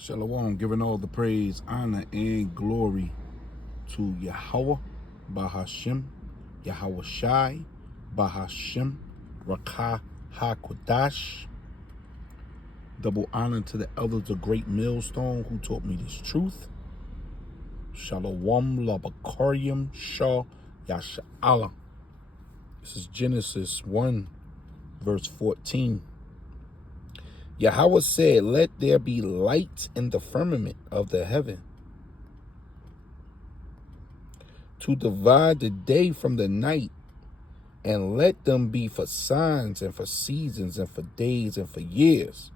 Shalom, giving all the praise, honor, and glory to Yahweh, Bahashim, Yahweh Shai, Bahashim, Rakah HaKodash. Double honor to the elders of Great Millstone who taught me this truth. Shalom, Labakarium, Shah, Yasha'Allah. This is Genesis 1, verse 14. Yahweh said, "Let there be light in the firmament of the heaven, to divide the day from the night, and let them be for signs and for seasons and for days and for years.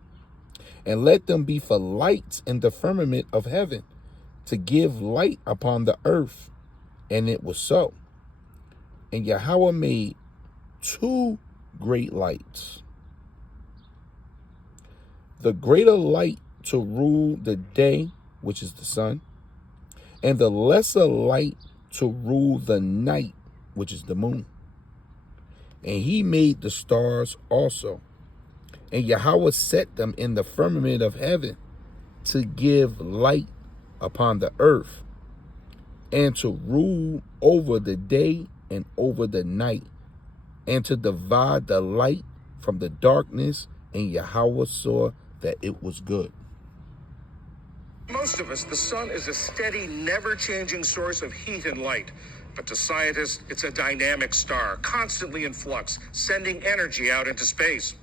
And let them be for lights in the firmament of heaven, to give light upon the earth." And it was so. And Yahweh made two great lights, the greater light to rule the day, which is the sun, and the lesser light to rule the night, which is the moon. And he made the stars also. And Yahweh set them in the firmament of heaven to give light upon the earth, and to rule over the day and over the night, and to divide the light from the darkness. And Yahweh saw that it was good. Most of us, the sun is a steady, never-changing source of heat and light. But to scientists, it's a dynamic star, constantly in flux, sending energy out into space.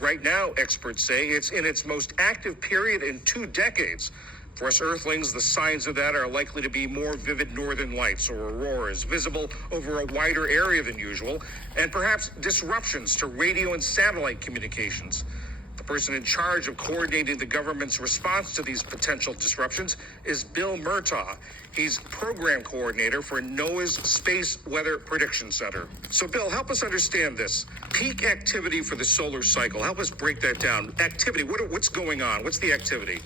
Right now, experts say it's in its most active period in 2 decades. For us Earthlings, the signs of that are likely to be more vivid northern lights or auroras visible over a wider area than usual, and perhaps disruptions to radio and satellite communications. The person in charge of coordinating the government's response to these potential disruptions is Bill Murtaugh. He's program coordinator for NOAA's Space Weather Prediction Center. So, Bill, help us understand this. Peak activity for the solar cycle. Help us break that down. Activity, what's going on? What's the activity?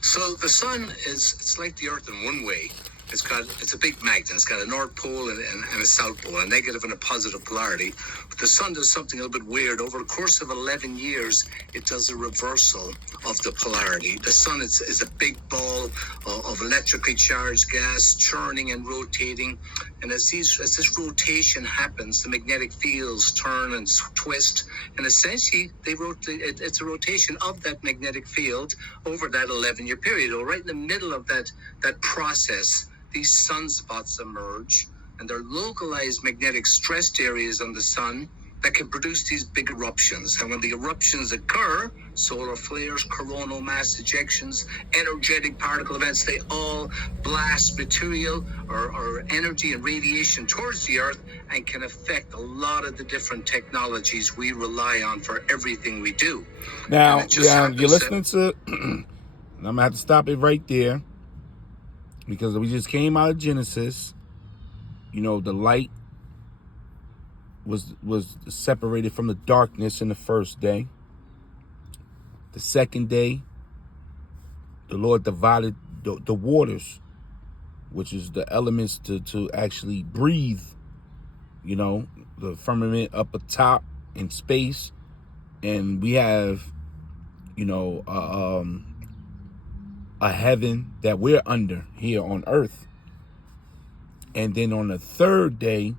So the sun it's like the earth in one way. It's a big magnet. It's got a north pole and a south pole, a negative and a positive polarity. But the sun does something a little bit weird. Over the course of 11 years, it does a reversal of the polarity. The sun is a big ball of electrically charged gas, churning and rotating. And as this rotation happens, the magnetic fields turn and twist. And essentially, it's a rotation of that magnetic field over that 11-year period. Or right in the middle of that process, these sunspots emerge, and they're localized magnetic stressed areas on the sun that can produce these big eruptions. And when the eruptions occur, solar flares, coronal mass ejections, energetic particle events, they all blast material or energy and radiation towards the earth and can affect a lot of the different technologies we rely on for everything we do. Now, you're listening to, I'm going to have to stop it right there, because we just came out of Genesis. You know, the light was separated from the darkness in the first day. The second day, the Lord divided the waters, which is the elements to actually breathe. You know, the firmament up atop in space. And we have, you know, a heaven that we're under here on earth. And then on the third day,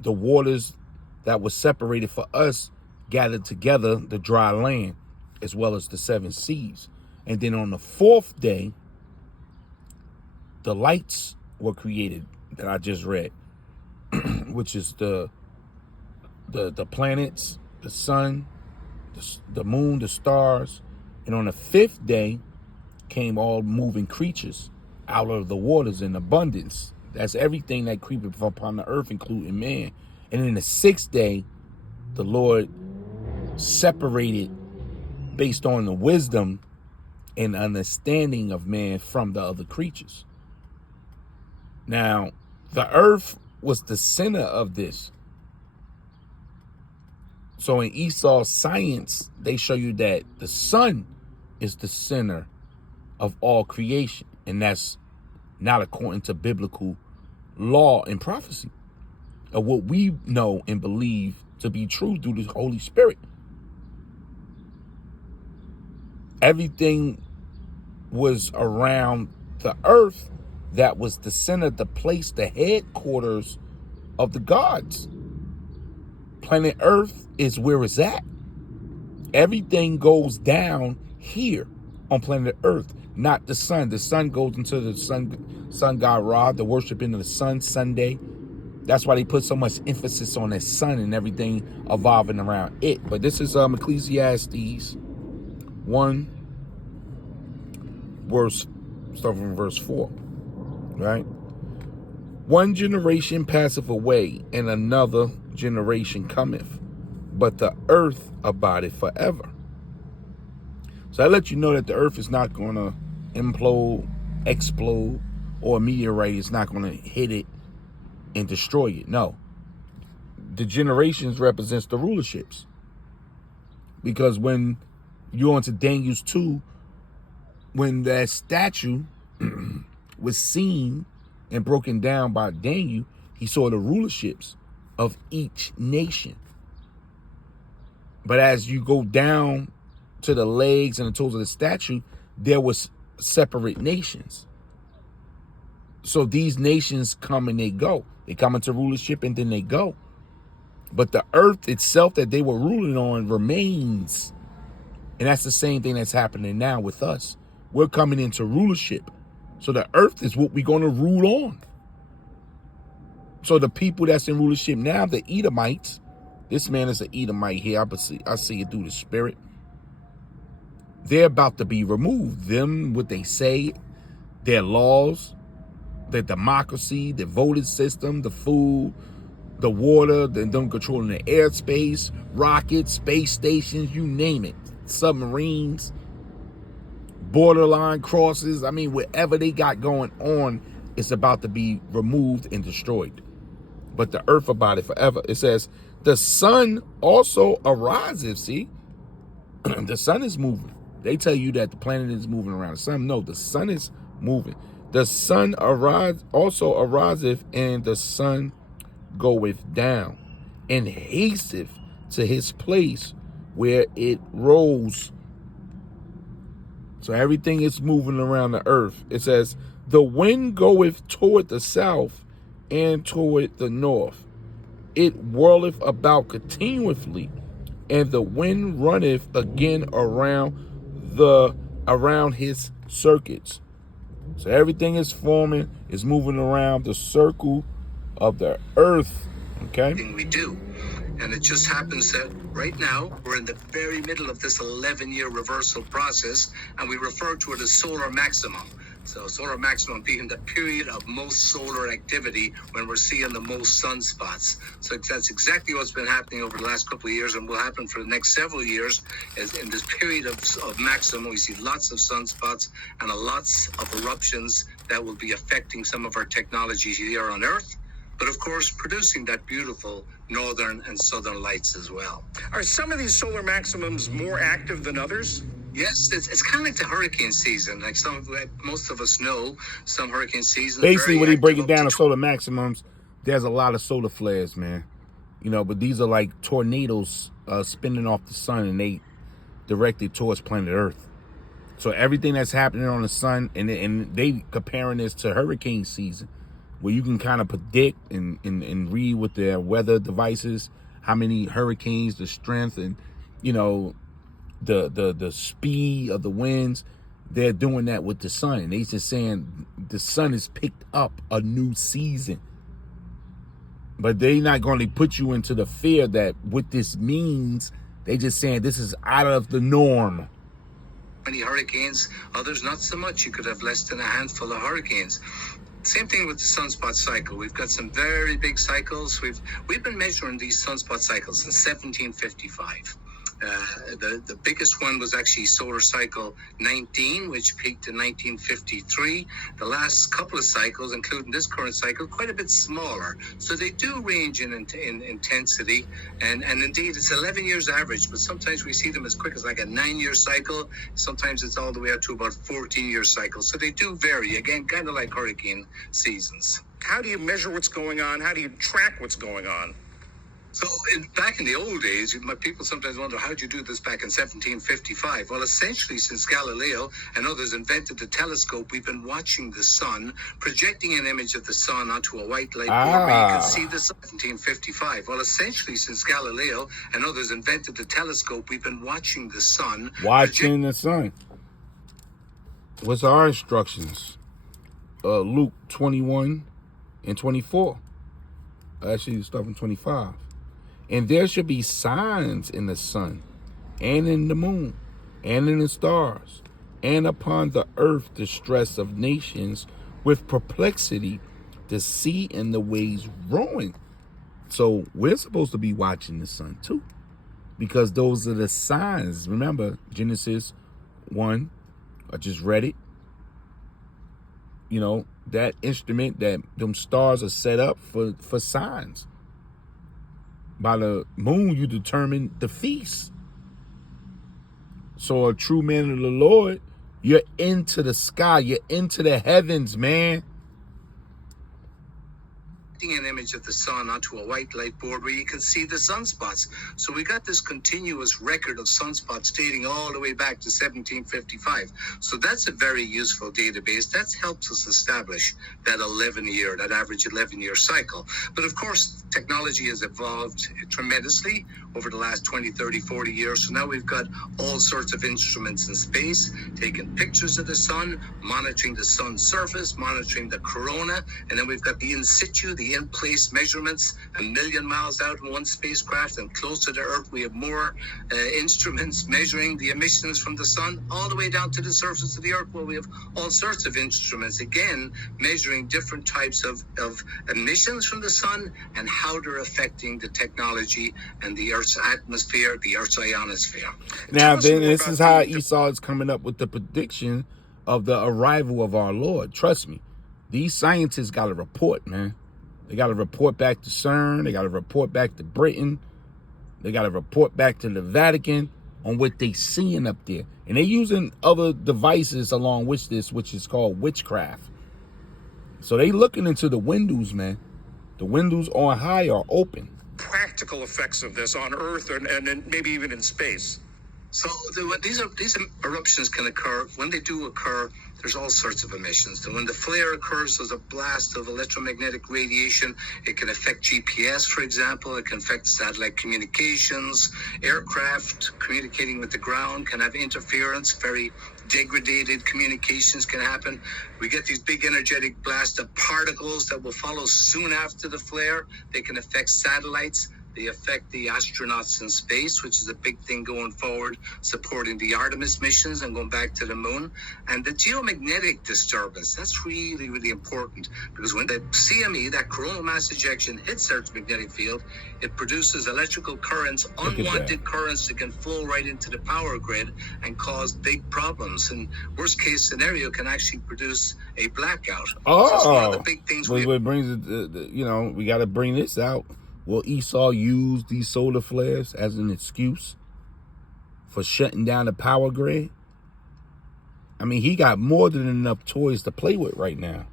the waters that were separated for us gathered together, the dry land, as well as the 7 seas. And then on the fourth day, the lights were created that I just read, which is the planets, the sun, the moon, the stars. And on the fifth day came all moving creatures out of the waters in abundance. That's everything that creepeth upon the earth, including man. And in the sixth day, the Lord separated based on the wisdom and understanding of man from the other creatures. Now, the earth was the center of this. So in Esau's science, they show you that the sun is the center of all creation. And that's not according to biblical law and prophecy, of what we know and believe to be true through the Holy Spirit. Everything was around the earth that was the center, the place, the headquarters of the gods. Planet Earth is where it's at. Everything goes down here on planet Earth, not the sun. The sun goes into the sun god Ra, the worshiping of the sun, Sunday. That's why they put so much emphasis on the sun and everything evolving around it. But this is Ecclesiastes 1, starting from verse 4, right? One generation passeth away, and another generation cometh, but the earth abideth forever. So I let you know that the earth is not going to implode, explode, or a meteorite is not going to hit it and destroy it. No. The generations represents the rulerships. Because when you're on to Daniel's 2, when that statue was seen and broken down by Daniel, he saw the rulerships of each nation. But as you go down to the legs and the toes of the statue, there was separate nations. So these nations come and they go. They come into rulership and then they go. But the earth itself that they were ruling on remains. And that's the same thing that's happening now with us. We're coming into rulership. So the earth is what we're going to rule on. So the people that's in rulership now, the Edomites, this man is an Edomite here. I see it through the spirit. They're about to be removed. Them, what they say, their laws, their democracy, the voting system, the food, the water, them controlling the airspace, rockets, space stations, you name it, submarines, borderline crosses. I mean, whatever they got going on is about to be removed and destroyed. But the earth abideth forever. It says, the sun also arises. See, the sun is moving. They tell you that the planet is moving around the sun. No, the sun is moving. The sun also ariseth, and the sun goeth down, and hasteth to his place where it rose. So everything is moving around the earth. It says, the wind goeth toward the south and toward the north. It whirleth about continually, and the wind runneth again around his circuits. So everything is forming, is moving around the circle of the earth. Okay? We do. And it just happens that right now we're in the very middle of this 11-year reversal process, and we refer to it as solar maximum. So solar maximum being the period of most solar activity when we're seeing the most sunspots. So that's exactly what's been happening over the last couple of years and will happen for the next several years. As in this period of maximum, we see lots of sunspots and lots of eruptions that will be affecting some of our technologies here on Earth, but of course producing that beautiful northern and southern lights as well. Are some of these solar maximums more active than others? Yes, it's kind of like the hurricane season. Like most of us know, some hurricane seasons. Basically, when they break it down to solar maximums, there's a lot of solar flares, man. You know, but these are like tornadoes spinning off the sun, and they directed towards planet Earth. So everything that's happening on the sun, and they comparing this to hurricane season, where you can kind of predict and read with their weather devices how many hurricanes, the strength, and you know, the speed of the winds. They're doing that with the sun, and they just saying the sun has picked up a new season. But they're not going to put you into the fear that what this means. They just saying this is out of the norm. Many hurricanes, others not so much. You could have less than a handful of hurricanes. Same thing with the sunspot cycle. We've got some very big cycles. We've been measuring these sunspot cycles since 1755. The biggest one was actually solar cycle 19, which peaked in 1953. The last couple of cycles, including this current cycle, quite a bit smaller. So they do range in intensity, and indeed it's 11 years average, but sometimes we see them as quick as like a 9-year cycle. Sometimes it's all the way up to about 14-year cycles. So they do vary, again, kind of like hurricane seasons. How do you measure what's going on? How do you track what's going on? So back in the old days, people sometimes wonder, how did you do this back in 1755? Well, essentially, since Galileo and others invented the telescope, we've been watching the sun, projecting an image of the sun onto a white light board where you can see the sun. 1755. Well, essentially, since Galileo and others invented the telescope, we've been watching the sun. Watching the sun. What's our instructions? Luke 21 and 24. Actually, stuff in 25. And there should be signs in the sun, and in the moon, and in the stars, and upon the earth distress of nations with perplexity, the sea and the waves roaring. So we're supposed to be watching the sun too, because those are the signs. Remember, Genesis 1, I just read it. You know, that instrument, that them stars are set up for signs. By the moon, you determine the feast. So a true man of the Lord, you're into the sky. You're into the heavens, man. An image of the sun onto a white light board where you can see the sunspots. So we got this continuous record of sunspots dating all the way back to 1755. So that's a very useful database. That helps us establish that average 11-year cycle. But of course, technology has evolved tremendously over the last 20, 30, 40 years. So now we've got all sorts of instruments in space, taking pictures of the sun, monitoring the sun's surface, monitoring the corona, and then we've got the in situ, the in-place measurements 1 million miles out in one spacecraft, and closer to Earth we have more instruments measuring the emissions from the sun, all the way down to the surface of the Earth where we have all sorts of instruments, again, measuring different types of emissions from the sun and how they're affecting the technology and the Earth's atmosphere, the Earth's ionosphere. Now then, this is how Esau is coming up with the prediction of the arrival of our Lord. Trust me, these scientists got to report, man. They got to report back to CERN. They got to report back to Britain. They got to report back to the Vatican on what they seeing up there. And they're using other devices along with this, which is called witchcraft. So they looking into the windows, man. The windows on high are open. Practical effects of this on Earth and maybe even in space. So these eruptions can occur. When they do occur, there's all sorts of emissions. And when the flare occurs, there's a blast of electromagnetic radiation. It can affect GPS, for example. It can affect satellite communications. Aircraft communicating with the ground can have interference. Very degraded communications can happen. We get these big energetic blast of particles that will follow soon after the flare. They can affect satellites. They affect the astronauts in space, which is a big thing going forward, supporting the Artemis missions and going back to the moon. And the geomagnetic disturbance, that's really, really important, because when the CME, that coronal mass ejection, hits Earth's magnetic field, it produces electrical currents, unwanted currents that can flow right into the power grid and cause big problems. And worst case scenario can actually produce a blackout. Oh, so it's one of the big things what brings it, we got to bring this out. Will Esau use these solar flares as an excuse for shutting down the power grid? I mean, he got more than enough toys to play with right now.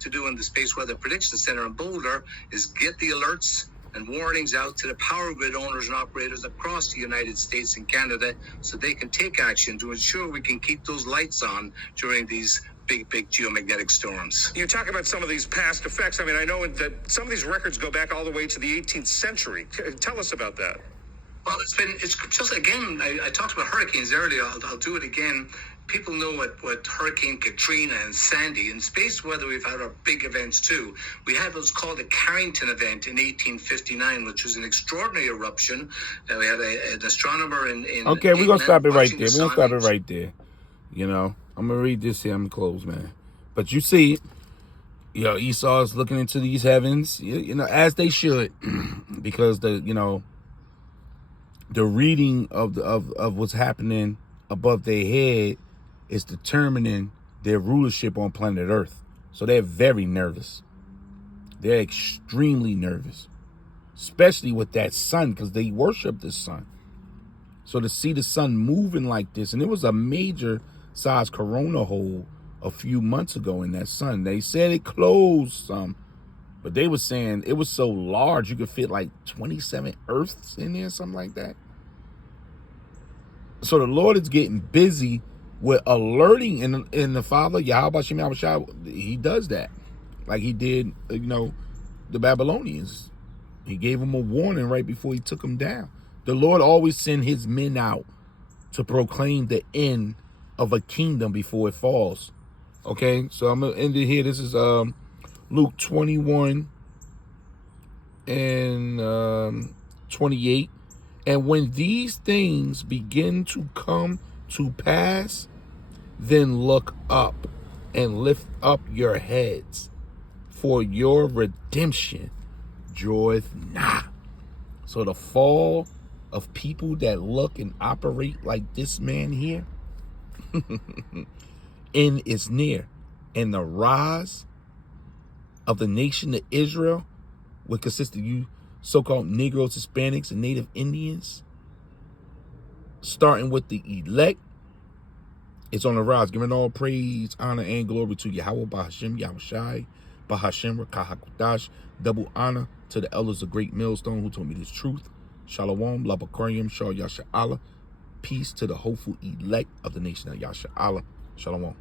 To do in the Space Weather Prediction Center in Boulder is get the alerts and warnings out to the power grid owners and operators across the United States and Canada so they can take action to ensure we can keep those lights on during these big geomagnetic storms. You talk about some of these past effects. I mean, I know that some of these records go back all the way to the 18th century. Tell us about that. Well, it's just, again, I talked about hurricanes earlier. I'll do it again. People know what Hurricane Katrina and Sandy. In space weather, we've had our big events too. We had what's called the Carrington event in 1859, which was an extraordinary eruption. We had an astronomer in Okay, we're going to stop it right there. We're going to stop it right there. You know, I'm going to read this here. I'm going to close, man. But you see, Esau is looking into these heavens, as they should, because the reading of what's happening above their head is determining their rulership on planet Earth. So they're very nervous. They're extremely nervous, especially with that sun, because they worship the sun. So to see the sun moving like this, and it was a major size corona hole a few months ago in that sun. They said it closed some, But they were saying it was so large you could fit like 27 earths in there, something like that. So the Lord is getting busy with alerting in the Father, Yahweh Shem Yahweh Shai. He does that. Like he did, the Babylonians. He gave them a warning right before he took them down. The Lord always send his men out to proclaim the end of a kingdom before it falls. Okay, so I'm going to end it here. This is Luke 21 and 28. And when these things begin to come to pass, then look up and lift up your heads, for your redemption draweth nigh. So the fall of people that look and operate like this man here end is near. And the rise of the nation of Israel, which consists of you so-called Negroes, Hispanics, and Native Indians, starting with the elect, it's on the rise. Giving all praise, honor, and glory to Yahweh, Bahashem, Yahushai, Bahashem, Rakahakudash. Double honor to the elders of Great Millstone who told me this truth. Shalom, Labakariam, Shah Yasha Allah. Peace to the hopeful elect of the nation of Yasha Allah. Shalom.